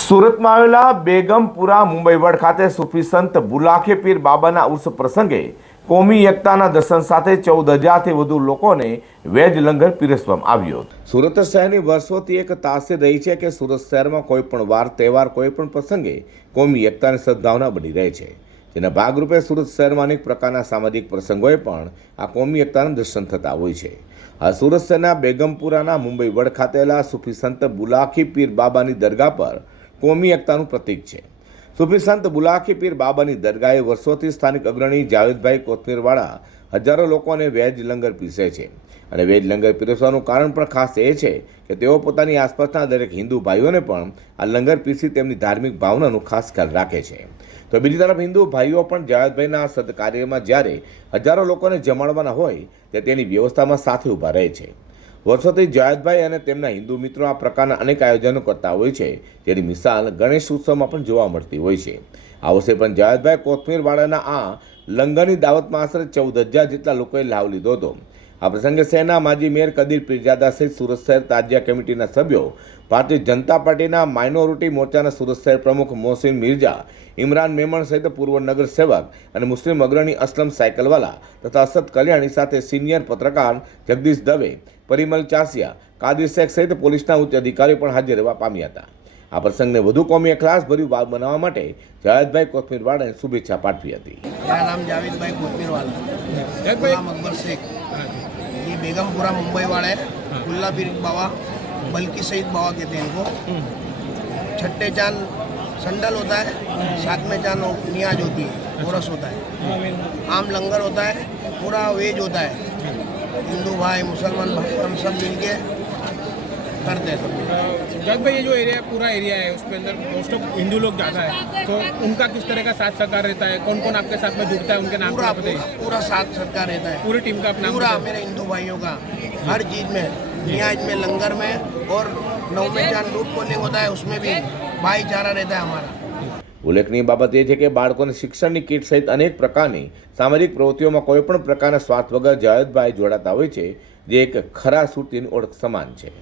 સુરતમાં આવેલા બેગમપુરા મુંબઈ વડ ખાતે સૂફી સંત બુલાખે પીર બાબાના ઉર્સ પ્રસંગે કોમી એકતાના દર્શન સાથે ચૌદ હજારથી વધુ લોકોને વેજ લંગર પીરસવામાં આવ્યો. સુરત શહેરની વર્ષોથી એક તાસીર રહી છે કે સુરત શહેરમાં કોઈ પણ વાર, તહેવાર, કોઈ પણ પ્રસંગે કોમી એકતાની સદભાવના બની રહે છે. જેના ભાગરૂપે સુરત શહેરમાં અનેક પ્રકારના સામાજિક પ્રસંગોએ પણ આ કોમી એકતાના દર્શન થતા હોય છે. આ સુરત શહેરના બેગમપુરાના મુંબઈ વડ ખાતેલા સૂફી સંત બુલાખી પીર બાબાની દરગાહ પર કોમી એકતાનું પ્રતીક છે. સૂફી સંત બુલાખી પીર બાબાની દરગાહે વર્ષોથી સ્થાનિક અગ્રણી જાવેદભાઈ કોથમીરવાળા હજારો લોકોને વેજ લંગર પીરસે છે. અને વેજ લંગર પીરસવાનું કારણ પણ ખાસ એ છે કે તેઓ પોતાની આસપાસના દરેક હિન્દુ ભાઈઓને પણ આ લંગર પીરસી તેમની ધાર્મિક ભાવનાનું ખાસ ખ્યાલ રાખે છે. તો બીજી તરફ હિન્દુ ભાઈઓ પણ જાવેદભાઈના સદકાર્યમાં જ્યારે હજારો લોકોને જમાડવાના હોય તે તેની વ્યવસ્થામાં સાથે ઊભા રહે છે. વર્ષોથી જાયદભાઈ અને તેમના હિન્દુ મિત્રો આ પ્રકારના અનેક આયોજનો કરતા હોય છે. જેની મિસાલ ગણેશ ઉત્સવમાં પણ જોવા મળતી હોય છે. આ વર્ષે પણ જાયદભાઈ કોથમીરવાડાના આ લંગરની દાવતમાં આશરે ચૌદ હજાર જેટલા લોકોએ લાવ લીધો હતો. આ પ્રસંગે સેના માજી મેયર કદીર પીરજાદા સહિત સુરત શહેર તાજિયા કમિટીના સભ્યો, ભારતીય જનતા પાર્ટીના માઇનોરિટી મોરચાના સુરત શહેર પ્રમુખ મોહસિન મિર્જા, ઇમરાન મેમણ સહિત પૂર્વ નગર સેવક અને મુસ્લિમ અગ્રણી અસલમ સાયકલવાલા તથા અસદ કલ્યાણી સાથે સિનિયર પત્રકાર જગદીશ દવે, પરિમલ ચાસિયા, કાદિર શેખ સહિત પોલીસના ઉચ્ચ અધિકારીઓ પણ હાજર રહેવા પામ્યા હતા. આ પ્રસંગને વધુ કોમી અખલાસ ભર્યું બાબ બનાવવા માટે જાવેદભાઈ કોથમીરવાળાએ શુભેચ્છા પાઠવી હતી. મારા નામ જાવેદભાઈ કોથમીરવાલા અકબર શેખ. बेगमपुरा मुंबई वाला है। कुल्ला पीर बाबा बल्कि सईद बाबा कहते हैं इनको। छठे चाँद संडल होता है सातवें में चाँद नियाज होती है कोरस होता है। आम लंगर होता है पूरा वेज होता है। हिंदू भाई मुसलमान भाई हम सब मिलके करते हैं सब मिलके। जग भाई ये जो एरिया पूरा एरिया है उसके अंदर मोस्ट ऑफ हिंदू लोग ज़्यादा है तो उनका किस तरह का साथ सहकार रहता है कौन कौन आपके साथ में जुड़ता है उनके नाम पूरा क्या पूरा बताइए पूरा साथ सरकार रहता है पूरी टीम का अपना नाम पूरा बताइए। मेरे हिंदू भाइयों का हर चीज में नियाज में लंगर में और नौ में चांद लूट पोलिंग होता है उसमें भी भाईचारा रहता है हमारा ઉલ્લેખનીય બાબત એ છે કે બાળકોને શિક્ષણની કીટ સહિત અનેક પ્રકારની સામાજિક પ્રવૃત્તિઓમાં કોઈ પણ પ્રકારના સ્વાર્થ વગર જાવેદભાઈ જોડાતા હોય છે જે એક ખરા સુરતીની ઓળખ સમાન છે